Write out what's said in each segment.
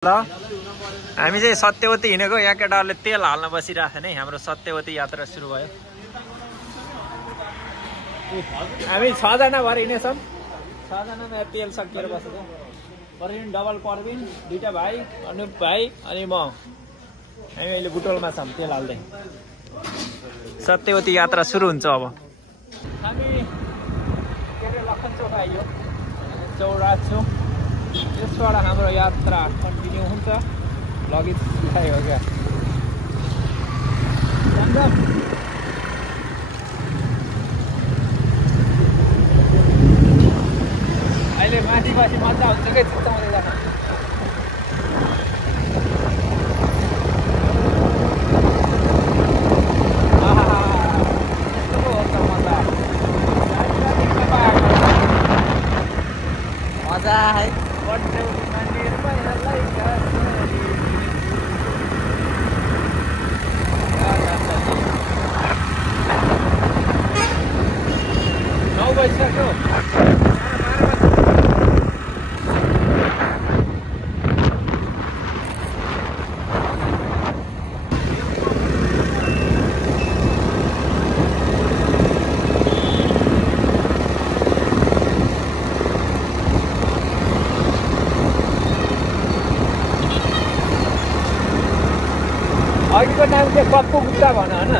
हामी चाहिँ सत्यवती हिँडेको यहाँ केटाहरूले तेल हाल्न बसिरहेको छ नि हाम्रो सत्यवती यात्रा सुरु भयो। हामी 6 जना भएर हिँडेछौँ। 6 जनामा तेल सकिएर बसेको। परविन डबल परविन, दुईटा भाइ, अनुप भाइ अनि म। हामी अहिले बुटोलमा छौँ तेल हाल्दै। सत्यवती यात्रा सुरु हुन्छ अब। हामी लखन चौक आइयो। चौराचो यसबाट हाम्रो यात्रा कन्टिन्यू हुन्छ। लगेज उठायो क्या अहिले माथि बसी मजा हुन्छ क्या चित्ताउँदै जान। मजा है अघिको नाम चाहिँ पप्पू गुप्ता भन होइन?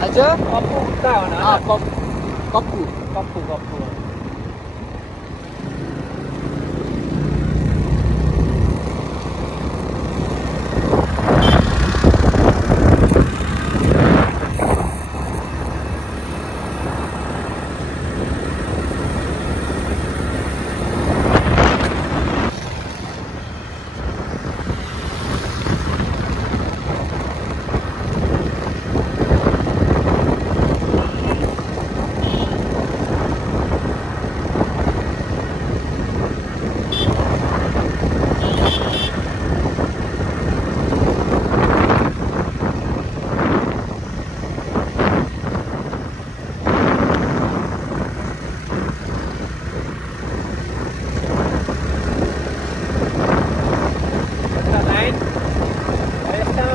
हजुर पप्पू गुप्ता भन। पप्पू पप्पू पप्पू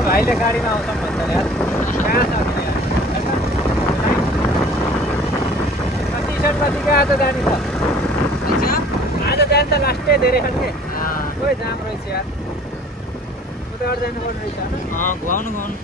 भाइले गाडीमा आउँछौँ भन्छ यार। कहाँ छ कति कति कहाँ आज जाने त? आज जाने त लास्टै धेरै छ नि। खोइ जाम रहेछ यार। उताबाट जानुपर्ने रहेछ होइन? घुमाउनु घुमाउनु।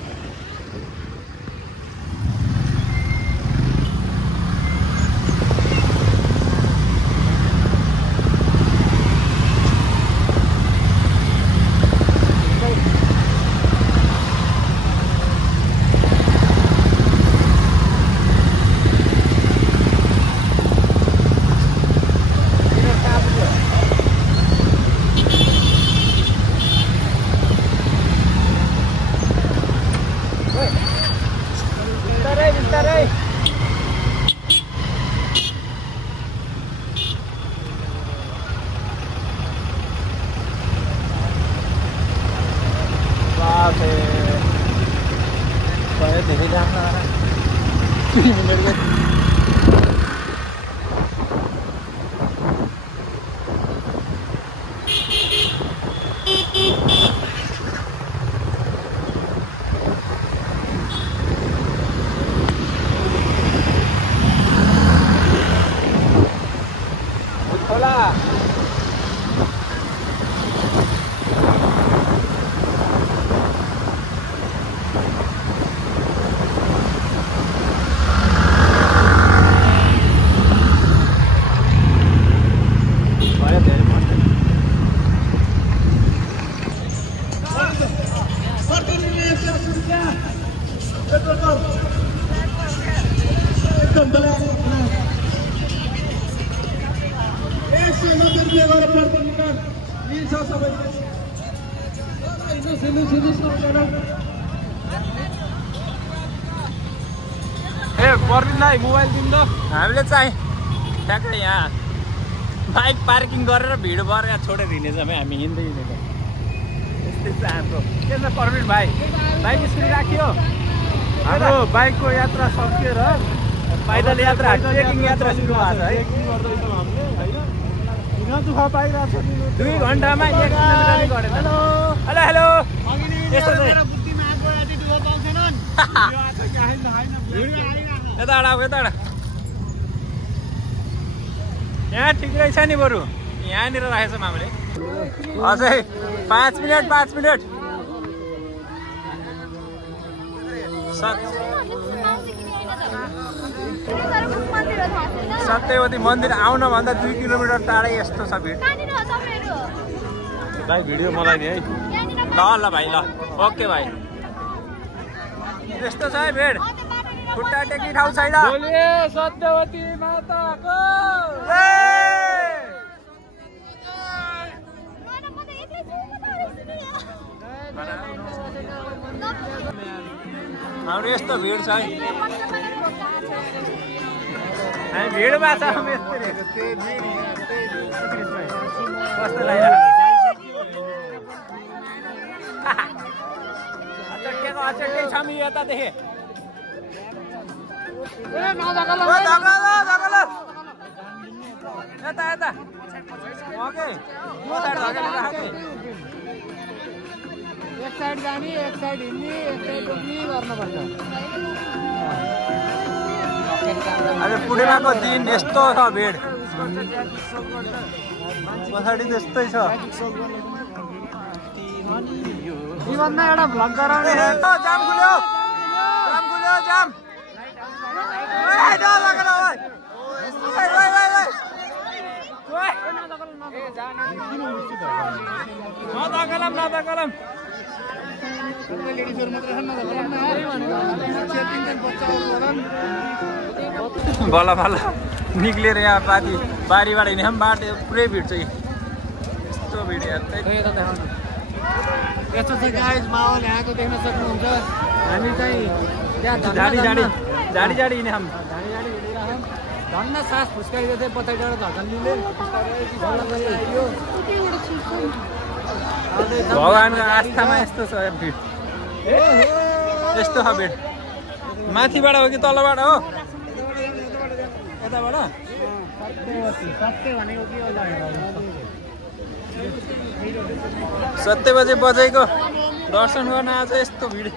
धेरै जाम खोला पर्विनलाई मोबाइल दिनु। हामीले चाहिँ ठ्याक्कै यहाँ बाइक पार्किङ गरेर भिड भएर यहाँ छोडेर हिँडेछौँ है। हामी हिँड्दै हिँडेको यस्तै छ हाम्रो। के छ पर्विन भाइ? बाइक स्कुटी राखियो। हाम्रो बाइकको यात्रा सकिएर पैदल यात्रा ट्रेकिङ यात्रा सुरु भएको छ है। 2 घन्टामा 1 किलोमिटर गरेर। यताबाट यहाँ ठिक रहेछ नि बरु यहाँनिर राखेछ मामुले अझै 5 मिनट सत्यवती मन्दिर आउन भन्दा 2 किलोमिटर टाढै यस्तो छ भिड भाइ भिडियो मलाई नि है ल भाइ ल ओके भाइ यस्तो छ है भिड खुट्टा टेक्ने ठाउँ छैन सत्यवती माताको हाम्रो यस्तो भिड छ है हामी भिडमा छ कस्तो लागिरहेको अचट्टै छ नि यतादेखि यता एक साइड जाने एक साइड हिँड्ने एक साइड रोक्ने गर्नुपर्छ अब पूर्णिमाको दिन यस्तो छ भिड पछाडि त्यस्तै छ जीवनमा एउटा भ्लग गराउने जाम खुल्यो जाम नदकलम बल्ल निक्लेर यहाँ बारीबाट हिँड्ने बाटो पुरै भिड छ यस्तो भिड यस्तो चाहिँ गाइस माहौल यहाँको देख्न सक्नुहुन्छ हामी चाहिँ त्यहाँ झाडी हिँड्ने हम धन्न सास फुस्काइदिएको थिएँ पछाडिबाट झकन्डीले भगवानको आस्थामा यस्तो छ भिड यस्तो छ भिड माथिबाट हो कि तलबाट हो यताबाट सत्यवती बजेको दर्शन गर्न आज यस्तो भिड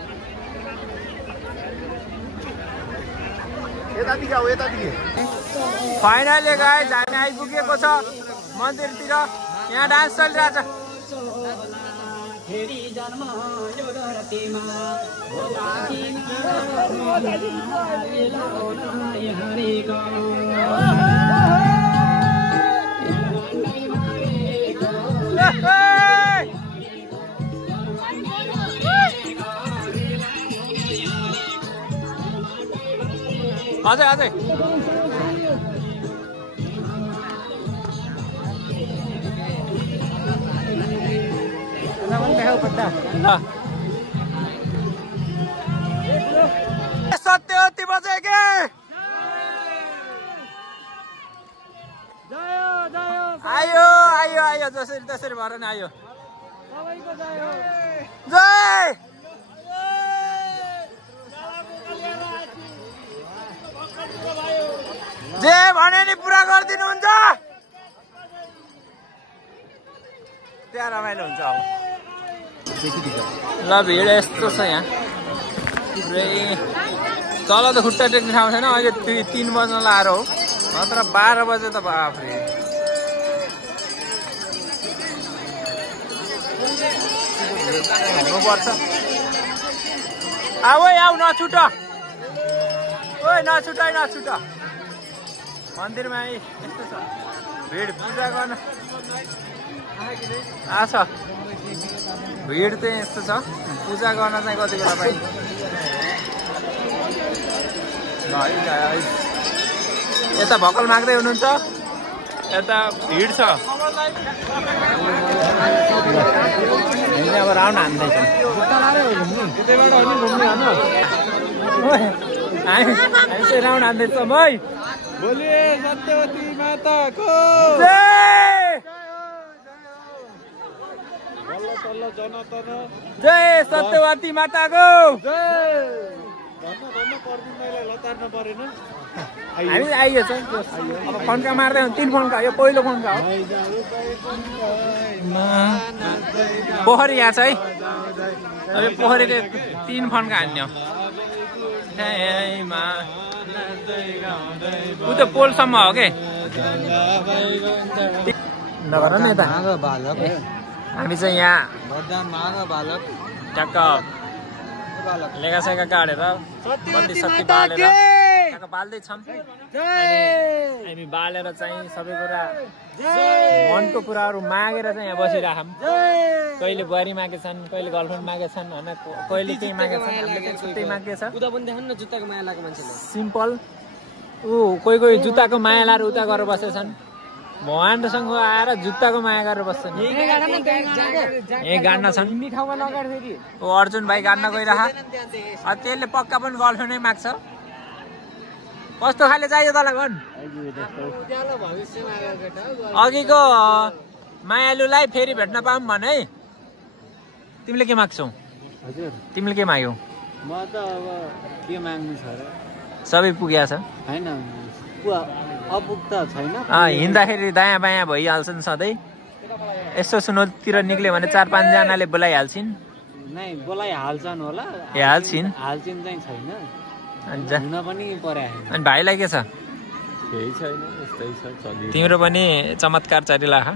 फाइनली गाइस हामी आइपुगेको छ मन्दिरतिर यहाँ डान्स चलिरहेछ अझै सत्यवती बजेके आयो जसरी भएर नि आयो जय जे भने नि पुरा गरिदिनुहुन्छ त्यहाँ रमाइलो हुन्छ अब ल भिड यस्तो छ यहाँ पुरै तल त खुट्टा टेक्ने ठाउँ छैन अहिले 3 बज्न लाएर हो नत्र 12 बजे त बाफ्रे हुनुपर्छ आऊ नछुट नछुट मन्दिरमा यस्तो छ भिड पूजा गर्न आछ भिड चाहिँ यस्तो छ पूजा गर्न चाहिँ कति बेला पाइन्छ यता भक्कल माग्दै हुनुहुन्छ यता भिड छ अब राउन्ड हान्दैछ हामी चाहिँ राउन्ड हान्दैछ भाइ बोलिए सत्यवती माताको जय सत्यवती माताको हामी आइएछ अब फन्का मार्दै 3 फन्का यो पहिलो फन्का हो पोखरी यहाँ छ है अब पोखरीको 3 फन्का हान्ने हो ठ्याइमा ऊ त पोलसम्म हो के नगर न यता हामी चाहिँ यहाँ ट्याक्क लेखासेखा काटेर बत्ती सत्ती बालेर ट्याक्क बाल्दैछौँ अनि हामी बालेर चाहिँ सबै कुरा मनको कुराहरू मागेर चाहिँ यहाँ बसिराखौँ कहिले बुहारी मागेछन् कहिले गर्लफ्रेन्ड मागेछन् होइन कहिले केही मागेछन् हामीले चाहिँ छुट्टै मागेछ सिम्पल ऊ कोही कोही जुत्ताको माया लाएर उता गरेर बसेछन् भगवानसँग आएर जुत्ताको माया गरेर बस्छन् यही गाड्न छन् ओ अर्जुन भाइ गाड्न गइरह त्यसले पक्का पनि गर्लफ्रेन्डै माग्छ कस्तो खाले चाहियो तँलाई भन् अघिको मायालुलाई फेरि भेट्न पाऊँ भने है तिमीले के माग्छौ तिमीले के माग्यौ म त अब के माग्नु छ र सबै पुगेको छ हैन अपुग्त छैन हिँड्दाखेरि दायाँ बायाँ भइहाल्छन् सधैँ यसो सुनौतिर निक्ल्यो भने 4-5 जनाले बोलाइहाल्छिन् नै बोलाइहाल्छन् होला हाल्छिन् हाल्छिन् चाहिँ छैन हुन पनि पर्या अनि भाइलाई के छ केही छैन यस्तै छ चलि तिम्रो पनि चमत्कार चलिरहेको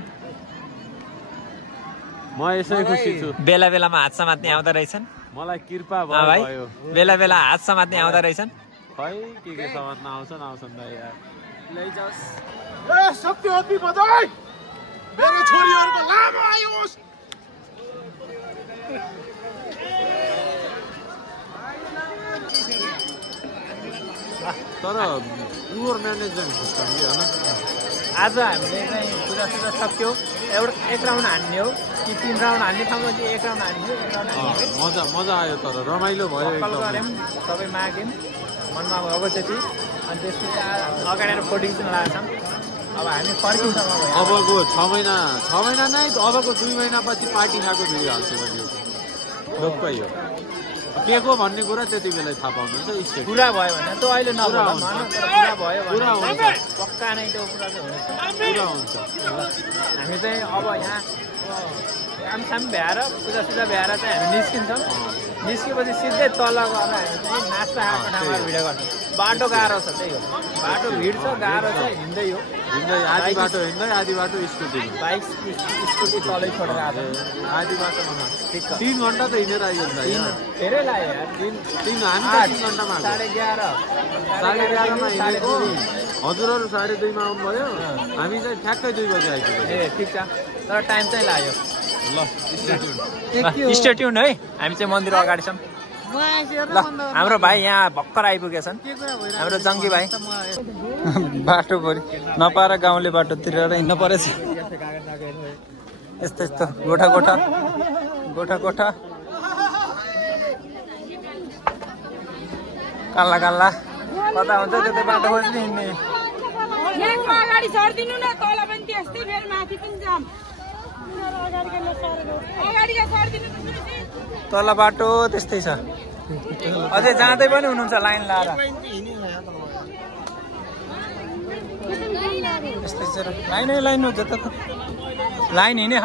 म यसै खुसी छु बेला बेलामा हात समात्ने आउँदा रहेछन् मलाई कृपा भयो बेला बेला हात समात्ने आउँदा रहेछन् खै के समात्न आउँछन् दाइ यार लैजाओस् ए सत्यवती बधाई मेरो छोरीहरुको लामो आयोस् तर युवर म्यानेजमेन्ट सिस्टम के हैन आज हामीले चाहिँ पूजा सक्यो एक राउन्ड हान्ने हो कि 3 राउन्ड हान्ने ठाउँमा चाहिँ 1 राउन्ड हान्ने मजा मजा आयो तर रमाइलो भयो एकदम सबै माग्यौँ मनमा भएको त्यति अनि त्यसपछि अगाडि फोटिङ चाहिँ लगाएको छौँ अब हामी फर्किन्छौँ अबको 6 महिना नै अबको 2 महिनापछि पार्टी खाएको भइहाल्छ भने रोक्कै हो के को भन्ने कुरा त्यति बेला थाहा पाउनुहुन्छ स्टेट पुरा भयो भने त अहिले नभन पुरा भयो पुरा हुन्छ पक्का नै त्यो कुरा चाहिँ हुन्छ पुरा हुन्छ हामी चाहिँ अब यहाँ कामसाम भ्याएर पूजा भ्याएर चाहिँ हामी निस्किन्छौँ निस्केपछि सिधै तल गएर हामी चाहिँ नास्ता खाएको ठाउँमा भिडियो गर्छौँ बाटो गाह्रो छ त्यही हो बाटो भिड छ गाह्रो छ हिँड्दै हो आधी बाटो हिँड्दै आधी बाटो स्कुटी बाइक स्कुटी तलै छोडेर आएको आधी बाटोमा 3 घण्टा त हिँडेर आइयो धेरै लाग्यो यार 3 हामी 3 घण्टामा 11:30 मा हिँडेको हजुरहरु 2:30 मा आउनु भयो हामी चाहिँ ठ्याक्कै 2 बजे आइपुग्यो ए ठीक छ तर टाइम चाहिँ लाग्यो ल स्टे ट्युन है हामी चाहिँ मन्दिर अगाडि छौँ ल हाम्रो भाइ यहाँ भर्खर आइपुगेछन् हाम्रो जङ्गी भाइ बाटो परि नपाएर गाउँले बाटोतिर हिँड्नु परेछ यस्तो यस्तो गोठा काल्ला कता हुन्छ त्यतै बाटो खोज्ने हिँड्ने अगाडि सर्दिनु न तल पनि त्यस्तै फेरि माथि पनि जाम तल बाटो त्यस्तै छ अझै जाँदै पनि हुनुहुन्छ लाइन लाएर यस्तै छ लाइन हो जता लाइन हिँडे